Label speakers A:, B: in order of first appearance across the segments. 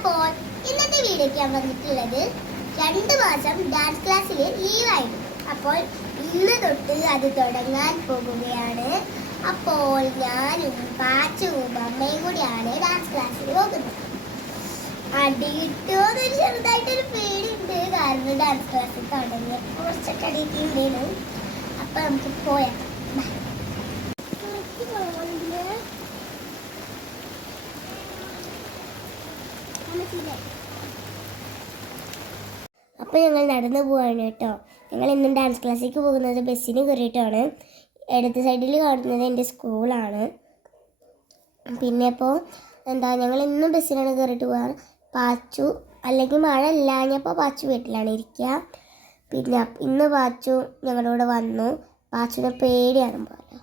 A: അപ്പോൾ ഇന്നത്തെ വീഡിയോക്ക് ഞാൻ വന്നിട്ടുള്ളത് രണ്ട് മാസം ഡാൻസ് ക്ലാസ്സിൽ ലീവായിരുന്നു അപ്പോൾ ഇന്ന് തൊട്ട് അത് തുടങ്ങാൻ പോകുകയാണ്. അപ്പോൾ ഞാനും പാച്ചുവും അമ്മയും കൂടിയാണ് ഡാൻസ് ക്ലാസ്സിൽ പോകുന്നത്. അടിയിട്ടോ എന്നൊരു ചെറുതായിട്ടൊരു പേടിയുണ്ട്. കാരണം ഡാൻസ് ക്ലാസ്സിൽ തുടങ്ങി കുറച്ചൊക്കെ അടിയിട്ടുണ്ടായിരുന്നു അപ്പോൾ നമുക്ക് പോയാൽ അപ്പോൾ ഞങ്ങൾ നടന്നു പോവാണ് കേട്ടോ. ഞങ്ങൾ ഇന്നും ഡാൻസ് ക്ലാസ്സിലേക്ക് പോകുന്നത് ബസ്സിന് കയറിയിട്ടാണ് ഇടത്ത് സൈഡിൽ കാണുന്നത് എന്റെ സ്കൂളാണ് പിന്നെ ഇപ്പോൾ എന്താ ഞങ്ങൾ ഇന്നും ബസ്സിലാണ് കയറിയിട്ട് പോകാറ് പാച്ചു അല്ലെങ്കിൽ മഴ ഇല്ലാഞ്ഞപ്പോൾ പാച്ചു വീട്ടിലാണ് ഇരിക്കുക പിന്നെ ഇന്ന് പാച്ചു ഞങ്ങളോട് വന്നു. പാച്ചുവിനെ പേടിയാണ് പോലെ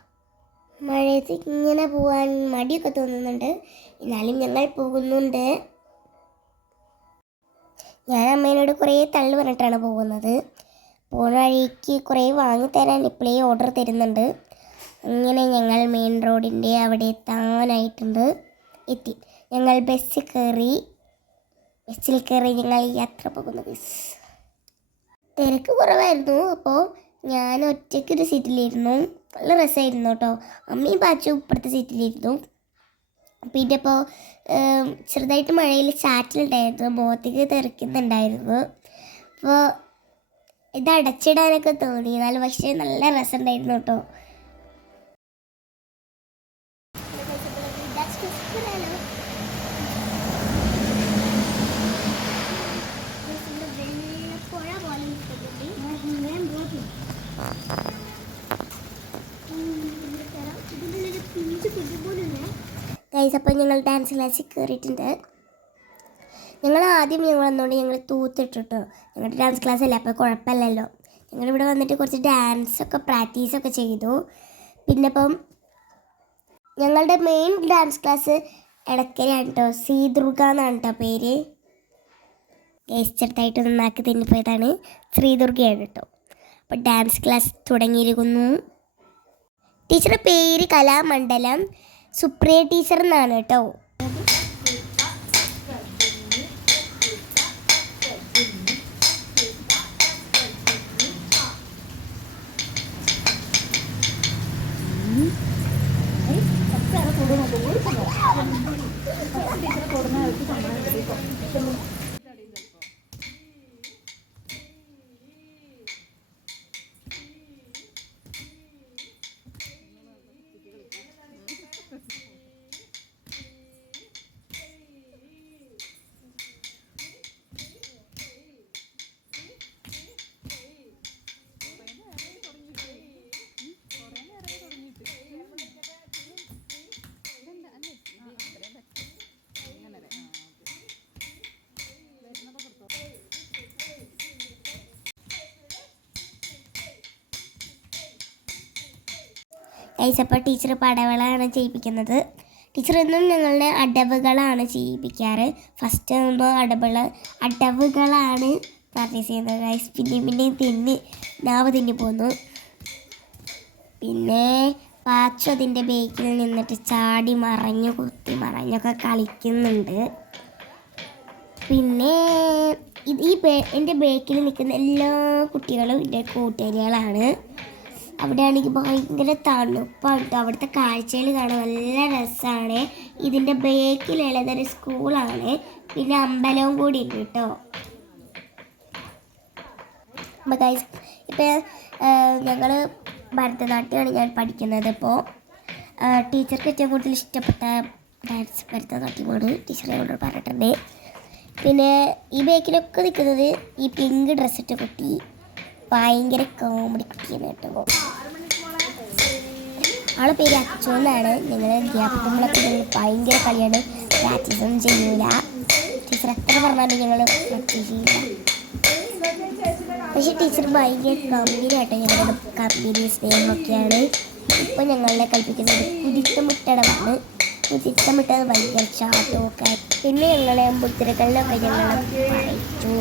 A: മഴയത്ത് ഇങ്ങനെ പോകാൻ മടിയൊക്കെ തോന്നുന്നുണ്ട്. എന്നാലും ഞങ്ങൾ പോകുന്നുണ്ട്. ഞാൻ അമ്മേനോട് കുറേ തള്ളു പറഞ്ഞിട്ടാണ് പോകുന്നത്. പോണ വഴിക്ക് കുറേ വാങ്ങിത്തരാൻ ഇപ്പോഴേ ഓർഡർ തരുന്നുണ്ട്. അങ്ങനെ ഞങ്ങൾ മെയിൻ റോഡിന്റെ അവിടെ എത്താനായിട്ടുണ്ട്. എത്തി. ഞങ്ങൾ ബസ്സിൽ കയറി ബസ്സിൽ കയറി ഞങ്ങൾ യാത്ര പോകുന്നു തിരക്ക് കുറവായിരുന്നു അപ്പോൾ ഞാൻ ഒറ്റയ്ക്കൊരു സീറ്റിലിരുന്നു നല്ല രസമായിരുന്നു കേട്ടോ. അമ്മയും പാച്ചും ഇപ്പുറത്തെ സീറ്റിലിരുന്നു പിന്നെ ഇപ്പോൾ ചെറുതായിട്ട് മഴയിൽ ചാറ്റലുണ്ടായിരുന്നു. മുഖത്തേക്ക് തെറിക്കുന്നുണ്ടായിരുന്നു. അപ്പോൾ ഇത് അടച്ചിടാനൊക്കെ തോന്നി. എന്നാലും പക്ഷേ നല്ല രസമുണ്ടായിരുന്നു കേട്ടോ. ഗൈസ് അപ്പോൾ ഞങ്ങൾ ഡാൻസ് ക്ലാസ്സിൽ കയറിയിട്ടുണ്ട്. ഞങ്ങൾ ആദ്യം ഞങ്ങൾ വന്നുകൊണ്ട് ഞങ്ങൾ തൂത്തിട്ടിട്ടോ. ഞങ്ങളുടെ ഡാൻസ് ക്ലാസ് അല്ലേ? അപ്പോൾ കുഴപ്പമില്ലല്ലോ. ഞങ്ങളിവിടെ വന്നിട്ട് കുറച്ച് ഡാൻസൊക്കെ പ്രാക്ടീസൊക്കെ ചെയ്തു. പിന്നെ ഇപ്പം ഞങ്ങളുടെ മെയിൻ ഡാൻസ് ക്ലാസ് ഇടക്കരയാണ് കേട്ടോ സി ദുർഗ എന്നാണ് കേട്ടോ പേര്. ഗേസ്റ്റടുത്തായിട്ട് നന്നാക്കി തിന്നിപ്പോയതാണ്. ശ്രീദുർഗയാണ് കേട്ടോ അപ്പോൾ ഡാൻസ് ക്ലാസ് തുടങ്ങിയിരിക്കുന്നു. ടീച്ചറുടെ പേര് കലാമണ്ഡലം. സുപ്രിയ ടീച്ചർ എന്നാണ് കേട്ടോ. ഗൈസപ്പോൾ ടീച്ചർ പടവളാണ് ചെയ്യിപ്പിക്കുന്നത്. ടീച്ചർ എന്നും ഞങ്ങളുടെ അടവുകളാണ് ചെയ്യിപ്പിക്കാറ്. ഫസ്റ്റ് ആകുമ്പോൾ അടവുകൾ അടവുകളാണ് പ്രാക്ടീസ് ചെയ്യുന്നത്. ഗൈസ് പിന്നെയും പിന്നെയും തിന്ന് നാവ് തിന്നി പോന്നു. പിന്നെ പാച്ചു അതിന്റെ ബേക്കിൽ നിന്നിട്ട് ചാടി മറഞ്ഞു കുത്തി മറഞ്ഞൊക്കെ കളിക്കുന്നുണ്ട്. പിന്നെ ഇത് ഈ എന്റെ ബേക്കിൽ നിൽക്കുന്ന എല്ലാ കുട്ടികളും എന്റെ കൂട്ടുകാരികളാണ്. അവിടെയാണെങ്കിൽ ഭയങ്കര തണുപ്പാണ് കേട്ടോ അവിടുത്തെ കാഴ്ചയിൽ കാണാൻ നല്ല രസമാണ് ഇതിന്റെ ബേക്കിലുള്ളതൊരു സ്കൂളാണ് പിന്നെ അമ്പലവും കൂടി ഉണ്ട് കേട്ടോ ഇപ്പോൾ ഞങ്ങൾ ഭരതനാട്യമാണ് ഞാൻ പഠിക്കുന്നത് ഇപ്പോൾ ടീച്ചർക്ക് ഏറ്റവും കൂടുതൽ ഇഷ്ടപ്പെട്ട ഡാൻസ് ഭരതനാട്യമാണ്. ടീച്ചറെ കൊണ്ട് പറഞ്ഞിട്ടുണ്ട്. പിന്നെ ഈ ബേക്കിലൊക്കെ നിൽക്കുന്നത് ഈ പിങ്ക് ഡ്രസ്സിട്ട കുട്ടി. ഭയങ്കര കോമഡി കുട്ടിയാണ് കേട്ടോ. ആളെ പേര് അച്ചു എന്നാണ്. ഞങ്ങൾ അധ്യാപകങ്ങളൊക്കെ ഞങ്ങൾ ഭയങ്കര കളിയാണ്. പ്രാക്ടീസൊന്നും ചെയ്യൂല. ടീച്ചർ എത്ര പറഞ്ഞാലും ഞങ്ങൾ പ്രാക്ടീസ് ചെയ്യില്ല പക്ഷെ ടീച്ചർ ഭയങ്കര കമ്പനിയായിട്ട് ഞങ്ങളുടെ കമ്പനി സ്നേഹമൊക്കെയാണ്. ഇപ്പോൾ ഞങ്ങളെ കളിപ്പിക്കുന്നത് കുതിത്തമുട്ടടമാണ് കുതിത്തമുട്ടത് ഭയങ്കര ചാട്ടമൊക്കെ പിന്നെ ഞങ്ങളെ മുദ്രകളിലൊക്കെ ഞങ്ങൾ പഠിച്ചു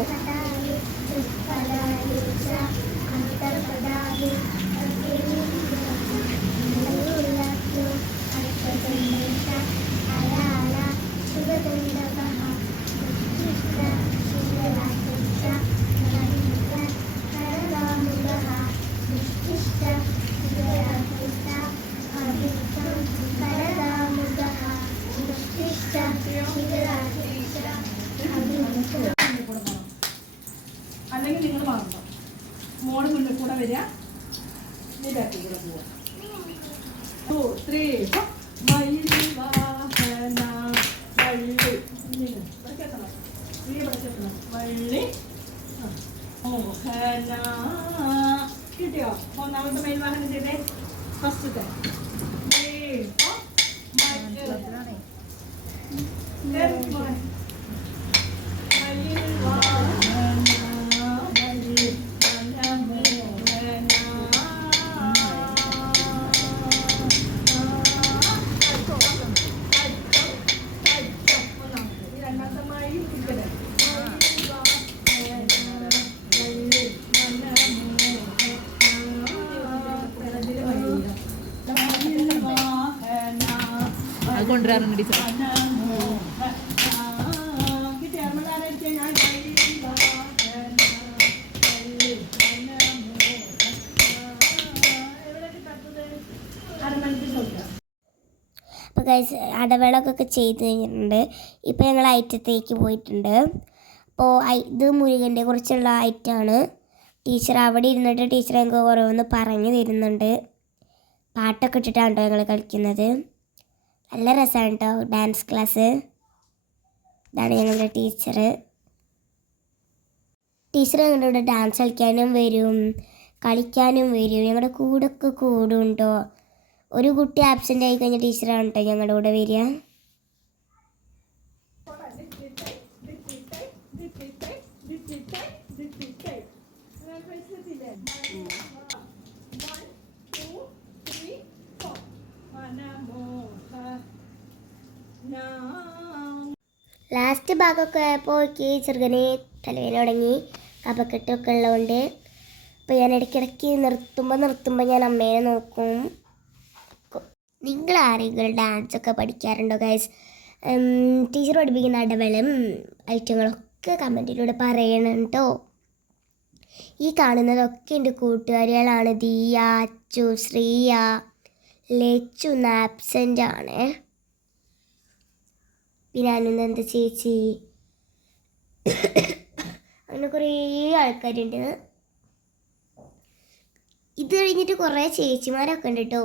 B: അല്ലെങ്കിൽ നിങ്ങൾ മാറണം മോൾ മുന്നിൽ കൂടെ വരിക നീ ബാക്കിൽ കൂടെ പോവാ ടു ത്രീ മയിൽ വാഹന വള്ളി ഇവിടെ കേൾക്കണം നീ വള്ളി. മോഹന കിട്ടിയോ ഒന്നാമത്തെ മയിൽ വാഹനം ചെയ്തേ ഫസ്റ്റത്തെ
A: ഗൈസ് അടവേളക്കൊക്കെ ചെയ്ത് കഴിഞ്ഞിട്ടുണ്ട്. ഇപ്പോൾ ഞങ്ങൾ ഐറ്റത്തേക്ക് പോയിട്ടുണ്ട്. അപ്പോൾ ഇത് മുരുകന്റെ കുറിച്ചുള്ള ഐറ്റമാണ് ടീച്ചർ അവിടെ ഇരുന്നിട്ട് ടീച്ചർ ഞങ്ങൾക്ക് ഓരോന്ന് പറഞ്ഞു തരുന്നുണ്ട്. പാട്ടൊക്കെ ഇട്ടിട്ടാണ് കേട്ടോ ഞങ്ങൾ കളിക്കുന്നത്? നല്ല രസമാണ് കേട്ടോ ഡാൻസ് ക്ലാസ്. ഇതാണ് ഞങ്ങളുടെ ടീച്ചർ ടീച്ചർ ഞങ്ങളുടെ ഡാൻസ് കളിക്കാനും വരും കളിക്കാനും വരും. ഞങ്ങളുടെ കൂടൊക്കെ കൂടും കേട്ടോ ഒരു കുട്ടി ആബ്സെന്റ് ആയി കഴിഞ്ഞ ടീച്ചറാണ് കേട്ടോ ഞങ്ങളുടെ കൂടെ വരിക. ലാസ്റ്റ് ഭാഗമൊക്കെ ആയപ്പോൾ എനിക്ക് ചെറുകനെ തലവേദന തുടങ്ങി. കപക്കെട്ടൊക്കെ ഉള്ളതുകൊണ്ട് അപ്പോൾ ഞാൻ ഇടയ്ക്കിടയ്ക്ക് നിർത്തുമ്പോൾ നിർത്തുമ്പോൾ ഞാൻ അമ്മേനെ നോക്കും. നിങ്ങൾ ആരെങ്കിലും ഡാൻസ് ഒക്കെ പഠിക്കാറുണ്ടോ ഗൈസ് ടീച്ചർ പഠിപ്പിക്കുന്ന ഇടവേളയും ഐറ്റങ്ങളൊക്കെ കമന്റിലൂടെ പറയണം കേട്ടോ ഈ കാണുന്നതൊക്കെ എന്റെ കൂട്ടുകാരികളാണ്. ദിയ അച്ചു ശ്രീയ ലച്ചു ആബ്സെന്റ് ആണ്. പിന്നെ അനുനന്ദ ചേച്ചി. അങ്ങനെ കുറേ ആൾക്കാരുണ്ട്. ഇത് കഴിഞ്ഞിട്ട് കുറേ ചേച്ചിമാരൊക്കെ ഉണ്ട് കേട്ടോ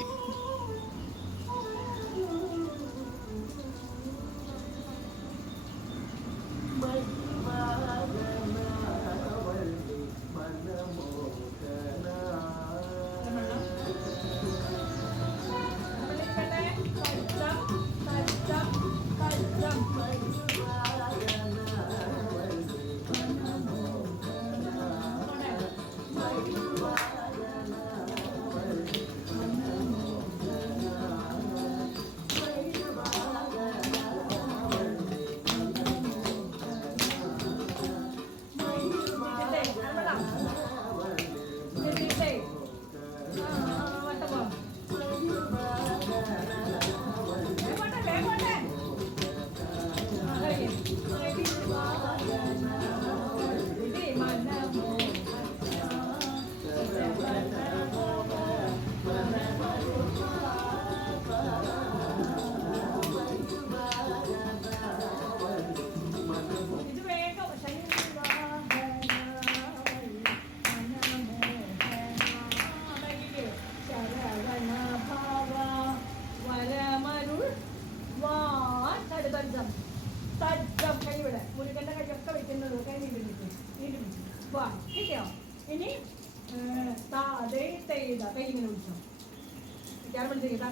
B: പിടിക്ക്. വാ കിട്ടിയോ ഇനി താ ദേ തേയ്ത കൈ ഇങ്ങനെ വിളിച്ചോ ഞാൻ പിടിച്ചേ താ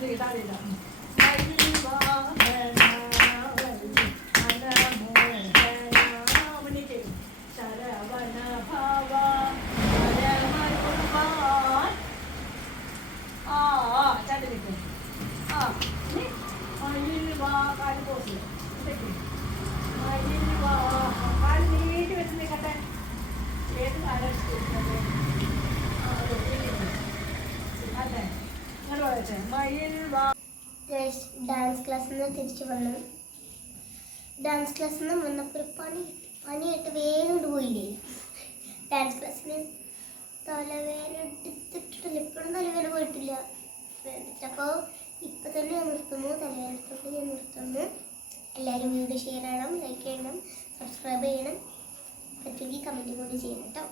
B: 这个大
A: 姐。ക്ലാസ്സിൽ നിന്ന് തിരിച്ചു വന്നു ഡാൻസ് ക്ലാസ്സിൽ നിന്ന് വന്നപ്പോൾ പണി പനിയായിട്ട് വേഗം പോയില്ലേ? ഡാൻസ് ക്ലാസ്സിന് തലവേദന എടുത്തിട്ടില്ല. ഇപ്പോഴും തലവേദന പോയിട്ടില്ല. അപ്പോൾ ഇപ്പം തന്നെ ഞാൻ നിർത്തുന്നു. തലവേദനത്തോട്ട് ഞാൻ നിർത്തുന്നു. എല്ലാവരും വീഡിയോ ഷെയർ ചെയ്യണം ലൈക്ക് ചെയ്യണം സബ്സ്ക്രൈബ് ചെയ്യണം. പറ്റുമെങ്കിൽ കമന്റ് കൂടി ചെയ്യണം കേട്ടോ.